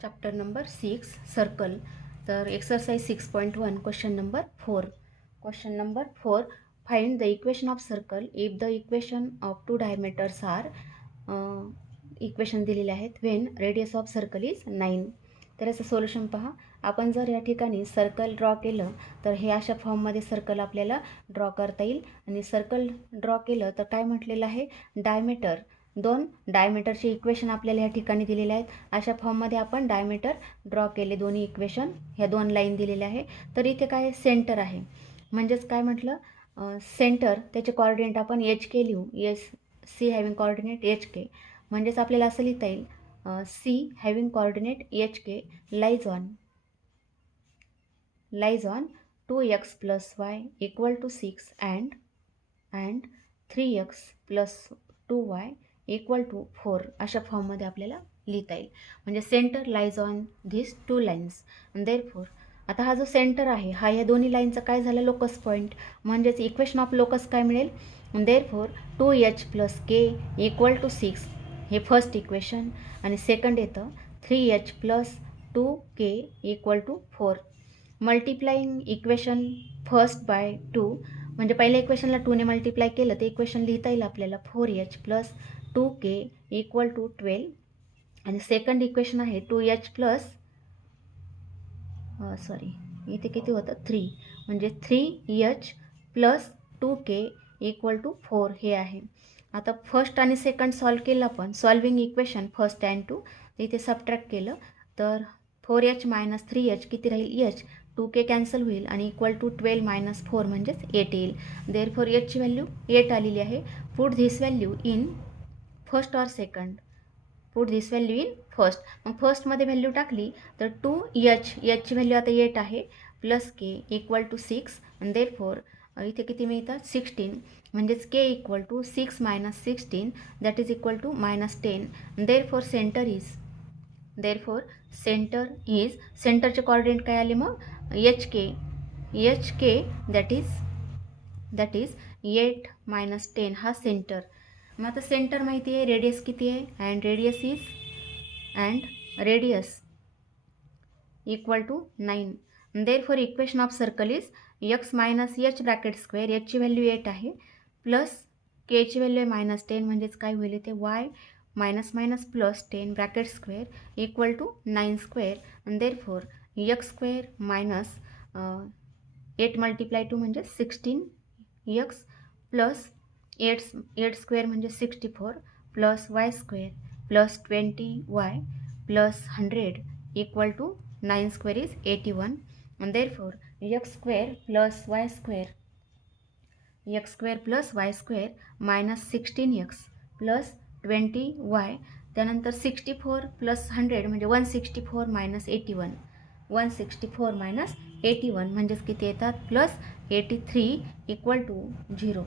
Chapter number 6 Circle. तर exercise 6.1 question number 4. Question number 4, find the equation of circle if the equation of two diameters are equation दिलेले आहेत when radius of circle is 9. तर याचं solution पहा. आपण जर या ठिकाणी सर्कल ड्रॉ केलं तर हे अशा फॉर्ममध्ये सर्कल आपल्याला ड्रॉ करता येईल. आणि सर्कल ड्रॉ केलं तर काय म्हटलेलं आहे, डायमीटर, दोन डायमीटरचे इक्वेशन आपल्याला या ठिकाणी दिलेले आहेत. अशा फॉर्ममध्ये आपण डायमीटर ड्रॉ केले, दोन्ही इक्वेशन, ह्या दोन लाईन दिलेल्या आहे. तर इथे काय सेंटर आहे, म्हणजेच काय म्हटलं, सेंटर, त्याचे कॉर्डिनेट आपण एच के लिहू. C having coordinate h k, म्हणजेच आपल्याला असं लिहिता येईल, C having coordinate h k lies on 2x + y = 6 and 3x + 2y = 4 अशा फॉर्ममध्ये आपल्याला लिहिता येईल. म्हणजे centre lies on this two lines. Therefore आता हा जो सेंटर आहे हा या दोन्ही लाईनचा काय झालं, लोकस पॉईंट, म्हणजेच इक्वेशन ऑफ लोकस काय मिळेल, देअरफॉर 2h + k = 6 हे फर्स्ट इक्वेशन. आणि सेकंड येतं 3h + 2k = 4. Multiplying equation first by 2, म्हणजे पहिल्या इक्वेशनला 2ने मल्टिप्लाय केलं तर इक्वेशन लिहिता येईल आपल्याला 4h + 2k = 12. आणि सेकंड इक्वेशन आहे 2h + इथे किती होतं 3, म्हणजे 3h + 2k = 4 हे आहे. आता फर्स्ट आणि सेकंड सॉल्व केलं आपण, सॉल्विंग इक्वेशन फर्स्ट अँड 2, तर इथे सबट्रॅक्ट केलं तर 4h - 3h किती राहील, h, 2k कॅन्सल होईल आणि = 12 - 4 म्हणजेच 8 येईल. देअरफॉर hची व्हॅल्यू 8 आलेली आहे. Put this value in first or second, put this value in first. मग फर्स्टमध्ये व्हॅल्यू टाकली तर 2h, ची व्हॅल्यू आता 8 आहे, + k = 6. आणि देअरफॉर इथे किती मिळतात 16, म्हणजेच k = 6 - 16 दॅट इज = -10. देअरफॉर सेंटरचे कॉर्डिनेट काय आले मग, hk दॅट इज 8 - 10 हा सेंटर. मग आता सेंटर माहिती आहे, रेडियस किती आहे, and radius = 9. Therefore equation of circle is x - h (square), याची व्हॅल्यू 8 आहे, प्लस k ची व्हॅल्यू आहे -10, म्हणजेच काय होईल ते y - +10 (स्क्वेअर) = 9 स्क्वेअर. आणि देअरफॉर x² - 8 × 2 म्हणजे 16x प्लस 8 स्क्वेअर म्हणजे 64 plus y² plus 20y plus 100 = 9 square is 81. and therefore x² + y² minus 16x plus 20y, त्यानंतर 64 + 100 म्हणजे 164 - 81, 164 - 81 म्हणजेच किती येतात, +83 = 0.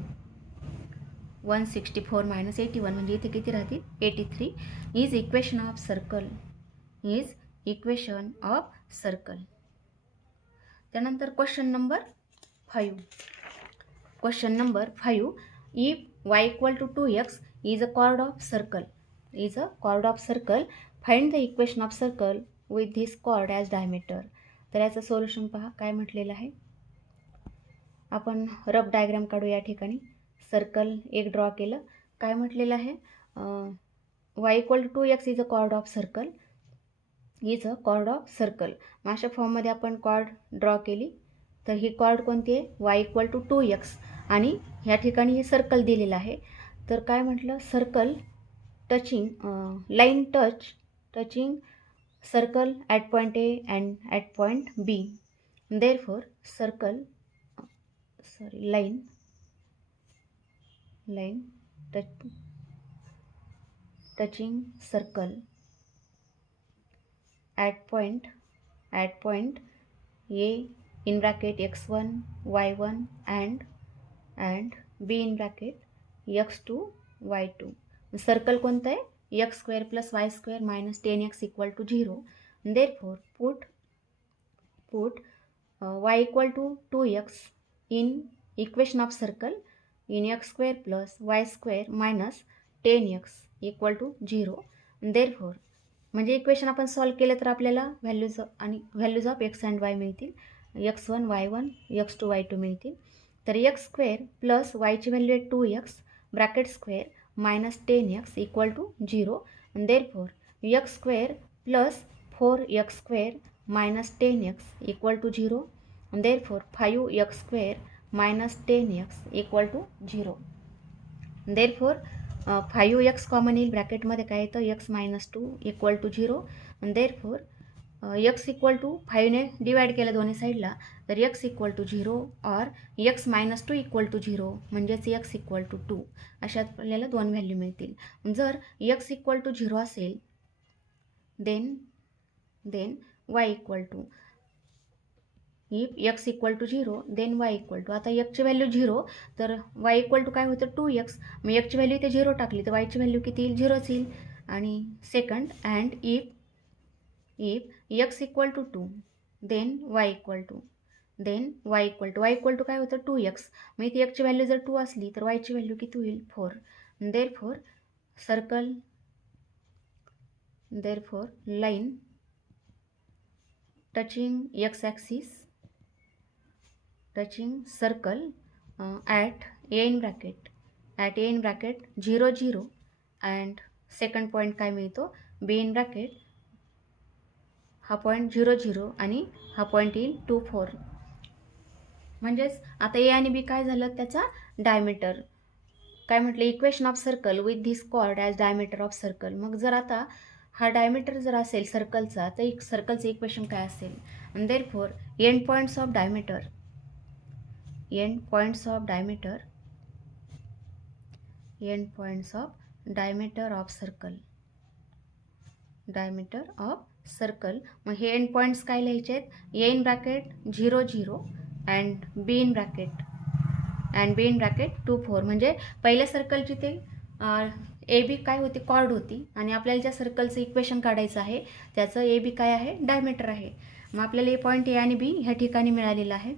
164 - 81 म्हणजे इथे किती राहतील, 83 इज इक्वेशन ऑफ सर्कल. त्यानंतर question number 5. If y = 2x is a chord of circle, find the equation of circle with this chord as diameter. तर याचं सोल्युशन पहा, काय म्हटलेलं आहे, आपण रफ डायग्राम काढू. या ठिकाणी सर्कल एक ड्रॉ केलं, काय म्हटलेलं आहे, y = 2x is a cord of circle. मग अशा फॉर्ममध्ये आपण कॉर्ड ड्रॉ केली तर ही कॉर्ड कोणती आहे, y = 2x, आणि ह्या ठिकाणी हे सर्कल दिलेलं आहे. तर काय म्हटलं, circle touching circle at point A and at point B. Therefore line touching circle at point A in bracket x1 y1 and B in bracket x2 y2. Circle कोणतं आहे, x² + y² - 10x = 0. Therefore put y = 2x in equation of circle in x² + y² - 10x = 0. Therefore म्हणजे equation आपण solve केलं तर आपल्याला values of x and y मिळतील. x1 y1 x2 y2 मिळतील. तर एक्स स्क्वेअर प्लस वायची व्हॅल्यू आहे 2x bracket square minus 10x equal to 0. Therefore x square plus 4x square minus 10x equal to 0. Therefore 5x square minus 10x equal to 0. Therefore 5x common येईल, ब्रॅकेटमध्ये काय येतं x minus 2 equal to 0. Therefore x equal to 5ने divide केलं दोन्ही साईडला तर x equal to 0 और x minus 2 equal to 0 म्हणजेच x इक्वल टू 2. अशा आपल्याला दोन व्हॅल्यू मिळतील. जर x इक्वल टू 0 असेल then y equal to, if x equal to 0 then y equal to, आता एक्सची व्हॅल्यू 0 तर y इक्वल टू काय होतं 2x. मग एक्सची व्हॅल्यू इथे 0 टाकली तर yची व्हॅल्यू किती येईल 0च येईल. आणि second and if x equal to 2 then y equal to, y equal to काय होतं 2x. मग इथे एक्सची व्हॅल्यू जर 2 असली तर yची व्हॅल्यू किती होईल 4. Therefore line touching x axis touching circle at a in bracket 0 0 and second point काय मिळतो b in bracket, हा पॉईंट 0 0 आणि हा पॉईंट येईल 2 4. म्हणजेच आता ए आणि बी काय झालं त्याचा डायमीटर. काय म्हटलं equation of circle with this chord as diameter of circle. मग जर आता हा डायमीटर जर असेल सर्कलचा तर एक सर्कलचं इक्वेशन काय असेल. Therefore end points of diameter circle. मग हे एंड पॉईंट्स काय लिहायचे आहेत A in bracket 0 0 and B in bracket 2 4. म्हणजे पहिल्या सर्कलची ते ए बी काय होती कॉर्ड होती आणि आपल्याला ज्या सर्कलचं इक्वेशन काढायचं आहे त्याचं ए बी काय आहे डायमीटर आहे. मग आपल्याला हे पॉईंट ए आणि बी ह्या ठिकाणी मिळालेलं आहे.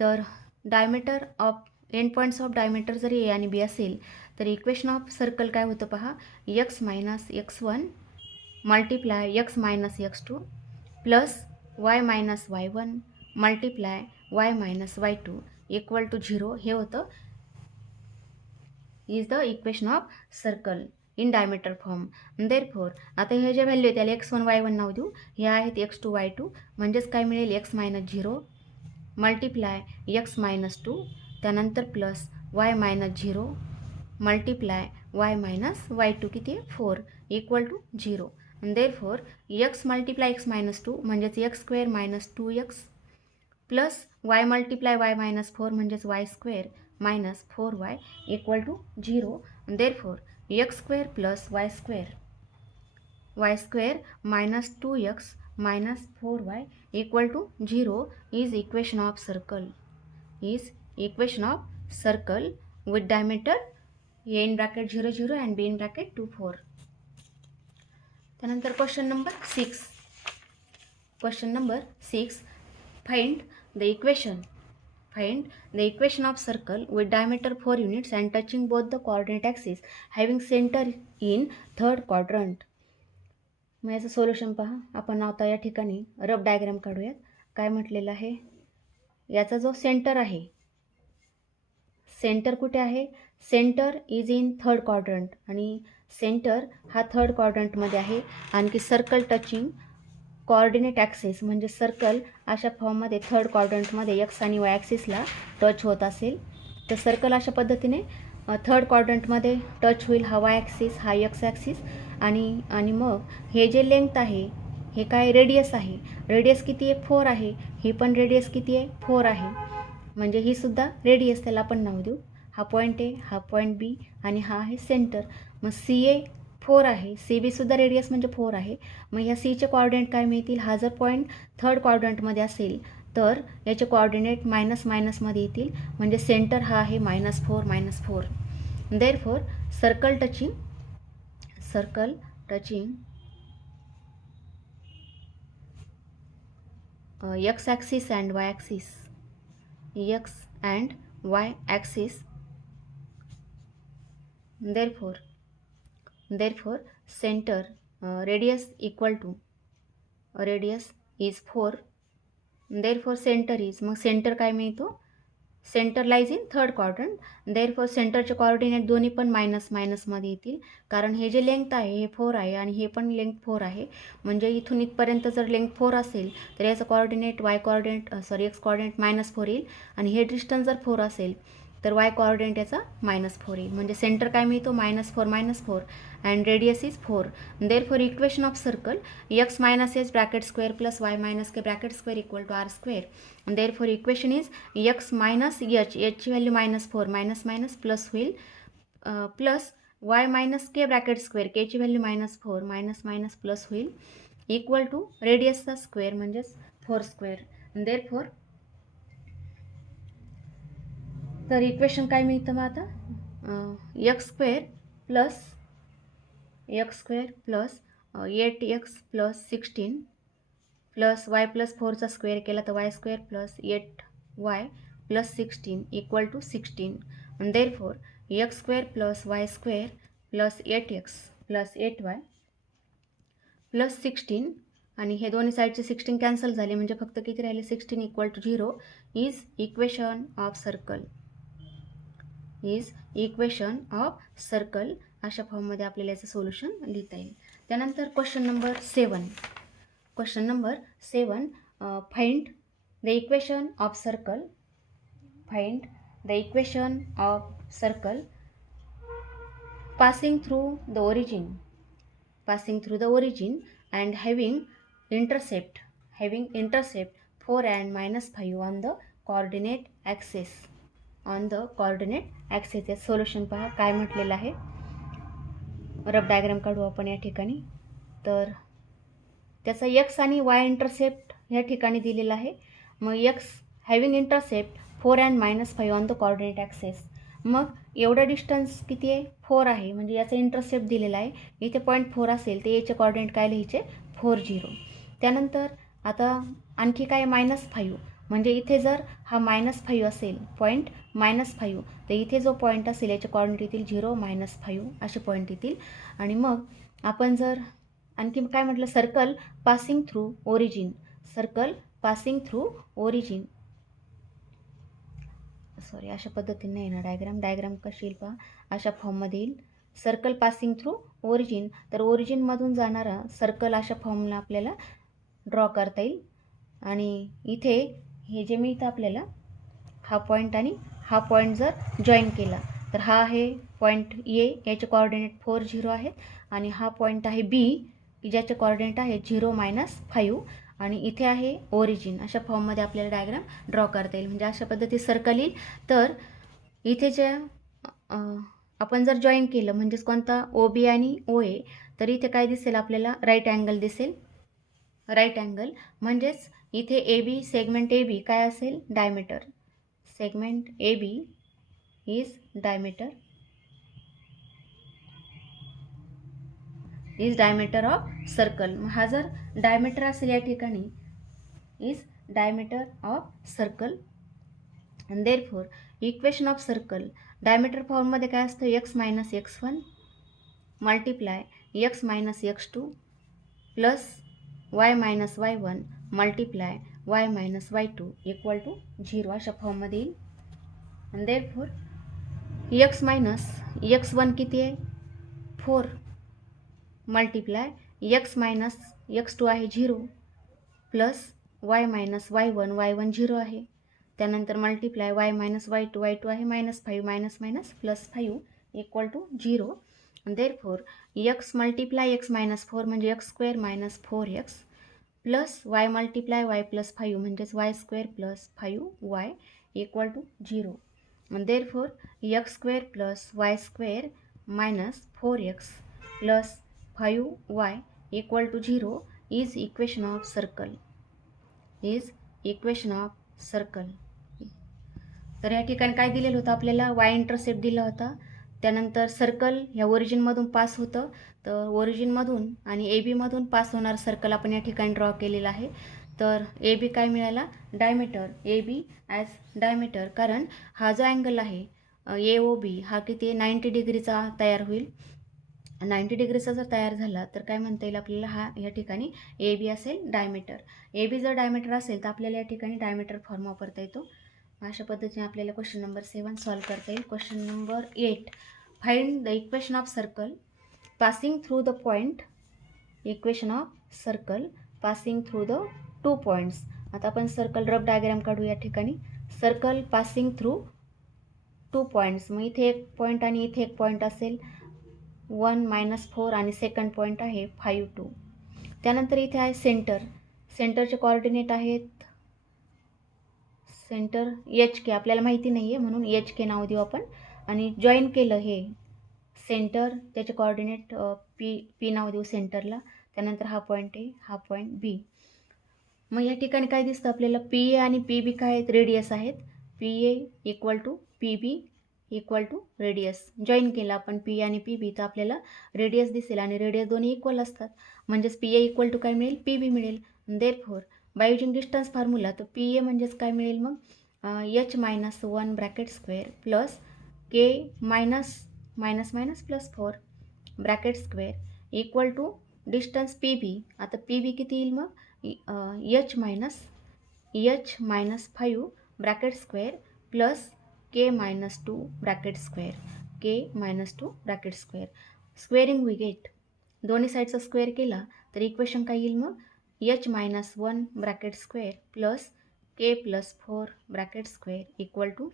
तर diameter of end points of diameter जर ए आणि बी असेल तर इक्वेशन ऑफ सर्कल काय होतं पहा x minus x1 multiply x minus x2 plus y minus y1 multiply y minus y2 equal to 0. हे होतं is the equation of circle in diameter form. Therefore आता हे जे व्हॅल्यू आहे त्याला x1 y1 नाव देऊ. हे आहेत x2 y2 म्हणजेच काय मिळेल x minus 0 multiply x minus 2 त्यानंतर plus y minus 0 multiply y minus y2 किती आहे 4 equal to 0. Therefore x multiply x minus 2 म्हणजेच x square minus 2x plus y multiply y minus 4 म्हणजेच y square minus 4y equal to 0. Therefore x square plus y square minus 2x minus 4y equal to 0 is equation of circle with diameter a in bracket 0 0 and b in bracket 2 4. त्यानंतर question number 6 find the equation of circle with diameter 4 units and touching both the coordinate axis having center in third quadrant. मग याचं solution पहा. आपण आता या ठिकाणी rough diagram काढूयात. काय म्हटलेलं आहे याचा जो सेंटर आहे सेंटर कुठे आहे centre is in third quadrant आणि सेंटर हा थर्ड क्वाड्रंटमध्ये आहे. आणखी सर्कल टचिंग कोऑर्डिनेट ॲक्सिस म्हणजे सर्कल अशा फॉर्ममध्ये थर्ड क्वाड्रंटमध्ये एक्स आणि वाय ॲक्सिसला टच होत असेल तर सर्कल अशा पद्धतीने थर्ड क्वाड्रंटमध्ये टच होईल. हा वाय ॲक्सिस हा एक्स ॲक्सिस आणि मग हे जे लेंथ आहे हे काय रेडियस आहे. रेडियस किती आहे 4 आहे. ही पण रेडियस किती आहे 4 आहे. म्हणजे ही सुद्धा रेडियस त्याला आपण नाव देऊ. हा पॉईंट ए हा पॉईंट बी आणि हा आहे सेंटर. मग सी ए 4 आहे. सी बी सुद्धा रेडियस म्हणजे 4 आहे. मग ह्या सीचे कोऑर्डिनेट काय मिळतील. हा जर पॉईंट थर्ड क्वाड्रंटमध्ये असेल तर याचे कोऑर्डिनेट मायनस मायनसमध्ये येतील. म्हणजे सेंटर हा आहे -4 therefore circle touching x axis and y axis therefore center radius equal to radius is 4, therefore centre is, मग सेंटर काय मिळतो, centre lies in third quadrant, therefore सेंटरचे कोऑर्डिनेट दोन्ही पण मायनस मायनसमध्ये येतील, कारण हे जे लेंथ आहे हे 4 आहे आणि हे पण लेंथ 4 आहे, म्हणजे इथून इथपर्यंत जर लेंथ 4 असेल तर याचं कोऑर्डिनेट एक्स कोऑर्डिनेट -4 येईल, आणि हे डिस्टन्स जर 4 असेल तर वाय कोऑर्डिनेट याचा -4 येईल, म्हणजे सेंटर काय मिळतो -4 and radius is 4. Therefore equation of circle x - h bracket square plus y - k bracket square equal to r square. Therefore equation is x - h, ची व्हॅल्यू -4 मायनस प्लस होईल, plus y - k bracket square, k ची value -4 minus plus होईल, equal to रेडियसचा square म्हणजेच 4 square. Therefore तर equation काय मिळतं मग आता, x square plus 8x plus 16 plus y plus 4चा स्क्वेअर केला तर y square plus 8y plus 16 equal to 16. Therefore x square plus y square plus 8x plus 8y plus 16, आणि हे दोन्ही साईडचे 16 कॅन्सल झाले म्हणजे फक्त किती राहिले 16 equal to 0 is equation of circle. अशा फॉर्ममध्ये आपल्याला याचं सोल्युशन लिहिता येईल. त्यानंतर question number 7. Find the equation of circle passing through the origin and having intercept 4 and -5 on the coordinate axis. या सोल्युशन पहा काय म्हटलेलं आहे. रफ डायग्राम काढू आपण या ठिकाणी. तर त्याचा x आणि y इंटरसेप्ट या ठिकाणी दिलेला आहे. मग x having intercept 4 and -5 on the coordinate access. मग एवढं डिस्टन्स किती आहे 4 आहे, म्हणजे याचा इंटरसेप्ट दिलेला आहे. इथे पॉईंट 4 असेल तर याचे कोऑर्डिनेट काय लिहायचे 4 0. त्यानंतर आता आणखी काय -5, म्हणजे इथे जर हा -5 असेल पॉईंट -5 तर इथे जो पॉईंट असेल याचे कोऑर्डिनेट येतील 0 -5 असे पॉईंट येतील. आणि मग आपण जर आणखी काय म्हटलं, सर्कल पासिंग थ्रू ओरिजिन अशा पद्धतीने नाही ना डायग्राम कशी येईल पहा, अशा फॉर्ममध्ये येईल. सर्कल पासिंग थ्रू ओरिजिन, तर ओरिजिनमधून जाणारा सर्कल अशा फॉर्मला आपल्याला ड्रॉ करता येईल. आणि इथे हे जे मिळतं आपल्याला हा पॉईंट आणि हा पॉईंट जर जॉईन केला तर हा आहे पॉईंट ए, याचे कोऑर्डिनेट 4 0 आहेत, आणि हा पॉईंट आहे बी की ज्याचे कोऑर्डिनेट आहे 0 -5, आणि इथे आहे ओरिजिन. अशा फॉर्ममध्ये आपल्याला डायग्राम ड्रॉ करता येईल. म्हणजे अशा पद्धतीत सर्कल येईल. तर इथे ज्या आपण जर जॉईन केलं म्हणजेच कोणता OB आणि OA, तर इथे काय दिसेल आपल्याला राईट अँगल, म्हणजेच इथे सेगमेंट AB काय असेल diameter. Segment AB is diameter of circle. हा जर डायमीटर असेल या ठिकाणी is diameter of circle. And therefore equation of circle diameter फॉर्ममध्ये काय असतं, x - x1 multiply x - x2 plus y - y1 multiply y - y2 equal to 0 अशा फॉर्ममध्ये येईल. अँड देअरफॉर x - x1 किती आहे 4 मल्टिप्लाय x - x2 आहे 0 प्लस y - y1 0 आहे. त्यानंतर मल्टिप्लाय y - y2 आहे -5 plus 5 equal to 0. Therefore x multiply x - 4 म्हणजे x square -4x plus y multiply y plus 5 म्हणजेच y square plus 5y equal to 0. Therefore x square plus y square -4x plus 5y equal to 0 is equation of circle. तर या ठिकाणी काय दिलेलं होतं आपल्याला, y intercept दिला होता. त्यानंतर सर्कल ह्या ओरिजिनमधून पास होतं, तर ओरिजिनमधून आणि AB पास होणारं सर्कल आपण या ठिकाणी ड्रॉ केलेलं आहे. तर AB काय मिळाला डायमीटर, AB ॲज डायमीटर, कारण हा जो अँगल आहे AOB हा किती 90 डिग्रीचा तयार होईल. 90 डिग्रीचा जर तयार झाला तर काय म्हणता येईल आपल्याला, हा या ठिकाणी ए बी असेल डायमीटर. ए बी जर डायमीटर असेल तर आपल्याला या ठिकाणी डायमीटर फॉर्म वापरता येतो. अशा पद्धतीने आपल्याला क्वेश्चन नंबर 7 सॉल्व करता येईल. Question number 8, find the equation of circle passing through the point. Equation of circle passing through the 2 points. आता आपण सर्कल रफ डायग्राम काढू. या ठिकाणी सर्कल पासिंग थ्रू 2 पॉईंट्स. मग इथे एक पॉईंट आणि इथे एक पॉईंट असेल 1 -4 आणि सेकंड पॉईंट आहे 5 2. त्यानंतर इथे आहे सेंटर. सेंटरचे कोऑर्डिनेट आहेत सेंटर एच के, आपल्याला माहिती नाही आहे म्हणून एच के नाव देऊ आपण. आणि जॉईन केलं हे सेंटर, त्याचे कोऑर्डिनेट पी नाव देऊ सेंटरला. त्यानंतर हा पॉईंट आहे, हा पॉईंट बी. मग या ठिकाणी काय दिसतं आपल्याला, पी ए आणि पी बी काय आहेत, रेडियस आहेत. P A equal to P B equal to radius. Join केलं आपण पी आणि पी बी तर आपल्याला रेडियस दिसेल आणि रेडियस दोन्ही इक्वल असतात. म्हणजेच पी ए इक्वल टू काय मिळेल, पी बी मिळेल. Therefore by using distance formula, तर पी ए म्हणजेच काय मिळेल मग, H -1 bracket square plus K minus minus plus 4 bracket square equal to distance P B. आता पी बी किती येईल मग, H minus 5 bracket square plus K -2 bracket square, K -2 bracket square. Squaring we get, दोन्ही साईडचा square केला तर equation काय येईल मग, H -1 bracket square plus K +4 bracket square equal to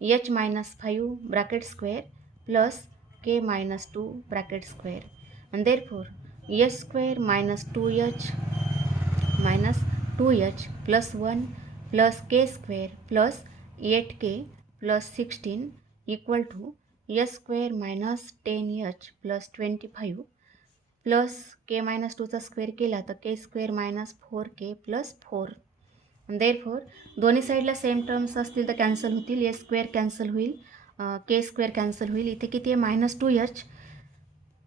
h -5 bracket square plus K -2 bracket square. and therefore h square -2h plus 1 plus k square plus 8k plus 16 equal to h square minus 10h plus 25 plus k minus 2 चा square केला तर k square minus 4k plus 4. and therefore दोन्ही साईडला same terms असतील तर cancel होतील. h square cancel होईल, k square cancel होईल. इथे किती आहे, -2h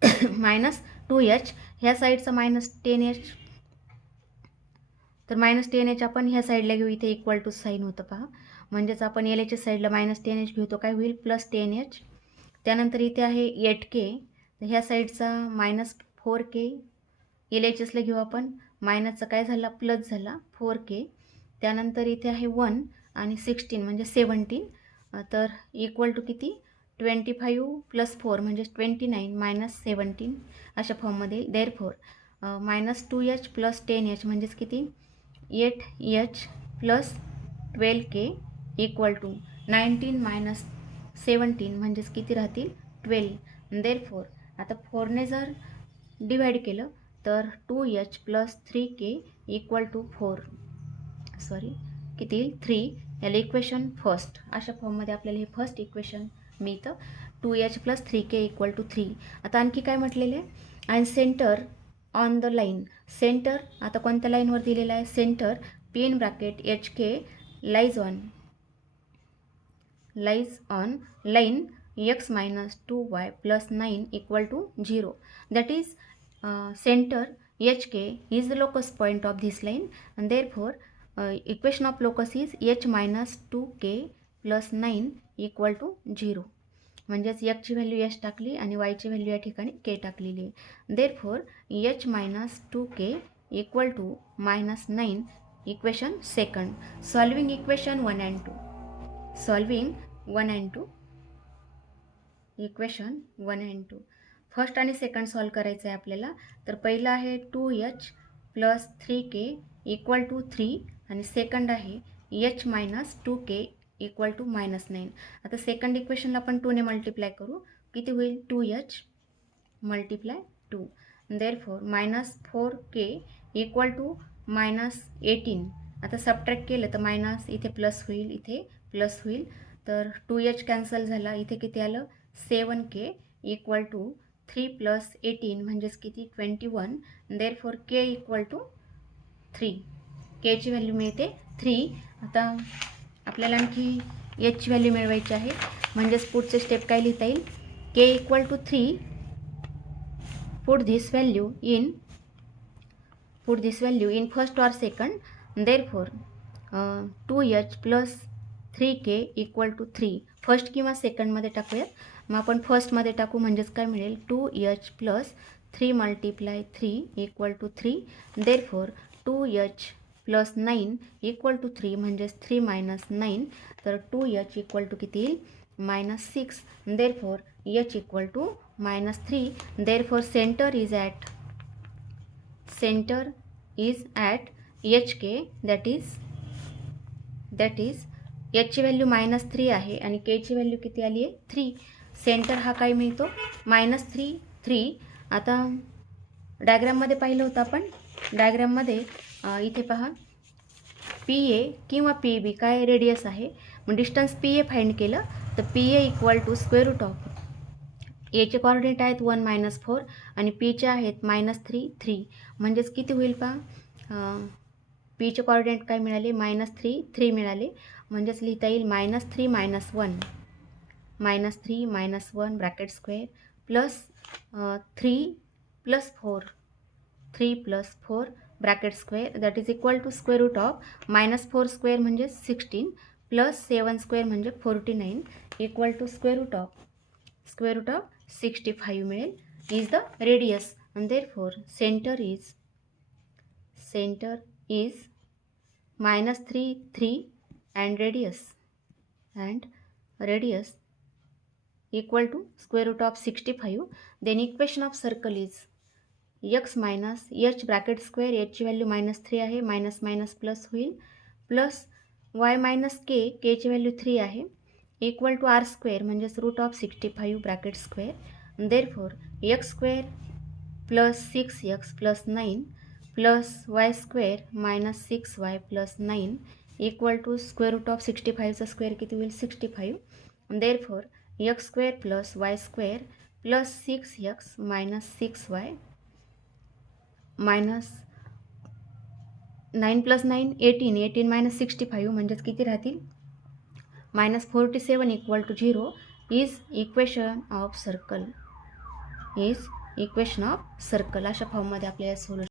-2h, ह्या साईडचा -10h, तर -10h आपण ह्या साईडला घेऊ. इथे इक्वल टू साईन होतं पहा, म्हणजेच आपण एल एचच्या साईडला -10h घेऊ तो काय होईल, +10h. त्यानंतर इथे आहे 8k, तर ह्या साईडचा -4k, एल एच एसला घेऊ आपण, मायनसचा काय झाला, प्लस झाला 4k. त्यानंतर इथे आहे 1 आणि 16 म्हणजे 17, तर इक्वल टू किती, 25 + 4 म्हणजे 29 - 17 अशा फॉर्ममध्ये. देअरफॉर -2h + 10h म्हणजेच किती, 8h + 12k इक्वल टू 19 - 17 म्हणजेच किती राहतील, 12. देअरफॉर आता 4ने जर डिवाईड केलं तर 2h + 3k equal to 4, sorry किती येईल, 3. याला इक्वेशन फर्स्ट, अशा फॉर्ममध्ये आपल्याला हे फर्स्ट इक्वेशन मिळतं, 2h + 3k इक्वल टू 3. आता आणखी काय म्हटलेलं आहे, and centre on the line. Centre आता कोणत्या लाईनवर दिलेलं आहे, centre P in bracket h k lies on line x - 2y + 9 equal to 0. That is center HK is the locus point of this line, and therefore equation of locus is h - 2k + 9 equal to 0. म्हणजेच x ची value h टाकली आणि y ची value या ठिकाणी k टाकलेली आहे. Therefore h - 2k equal to -9, equation second. Solving equation 1 and 2. सॉल्विंग 1 and 2, इक्वेशन 1 and 2. फर्स्ट आणि सेकंड सॉल्व करायचं आहे आपल्याला. तर पहिलं आहे 2h + 3k इक्वल टू 3 आणि सेकंड आहे h - 2k इक्वल टू -9. आता सेकंड इक्वेशनला आपण 2ने मल्टिप्लाय करू, किती होईल, 2h × 2. Therefore -4k equal to -18. आता सबट्रॅक्ट केलं तर मायनस, इथे प्लस होईल, इथे प्लस होईल, तर 2h कॅन्सल झाला. इथे किती आलं, 7k इक्वल टू 3 + 18 म्हणजेच किती, 21. Therefore k equal to 3. k ची व्हॅल्यू मिळते 3. आता आपल्याला आणखी h ची व्हॅल्यू मिळवायची आहे, म्हणजेच पुढचे स्टेप काय लिहिता येईल, k equal to 3. Put this value in first or second. Therefore 2h + 3k equal to 3 first किंवा सेकंडमध्ये टाकूयात. मग आपण फर्स्टमध्ये टाकू, म्हणजेच काय मिळेल 2h plus 3 multiply 3 equal to 3. Therefore 2h plus 9 equal to 3, म्हणजेच 3 मायनस 9. तर 2h इक्वल टू किती येईल -6. Therefore h equal to -3. Therefore centre is at HK, that is याची व्हॅल्यू -3 आहे आणि केची व्हॅल्यू किती आली आहे 3. सेंटर हा काय मिळतो -3. आता डायग्राममध्ये पाहिलं होतं आपण. डायग्राममध्ये इथे पहा PA किंवा PB काय रेडियस आहे. मग डिस्टन्स PA फाइंड केलं तर PA equal to square root of Aचे कॉर्डिनेट आहेत 1 - 4 आणि Pचे आहेत -3 3. म्हणजेच किती होईल पहा, Pचे कॉर्डिनेट काय मिळाले -3 3 मिळाले. म्हणजेच लिहिता येईल -3 - 1 bracket square plus 3 + 4 3 + 4 bracket square that is equal to square root of -4 square म्हणजे 16 प्लस 7 स्क्वेअर म्हणजे 49 equal to square root of 65 मिळेल. Is the radius and therefore center is -3 3 and radius equal to square root of 65. Then equation of circle is x minus h bracket square, h ची value -3 आहे, minus minus plus होईल, plus y minus k, k ची value 3 आहे, equal to r square म्हणजेच root of 65 bracket square. Therefore x square plus 6x plus 9 plus y square minus 6y plus 9 equal to square root of 65चा square किती होईल 65. Therefore x square plus y square plus 6x minus 6y minus 9 + 9 18 minus 65 म्हणजेच किती राहतील -47 equal to 0 is equation of circle. अशा फॉर्ममध्ये आपल्याला solution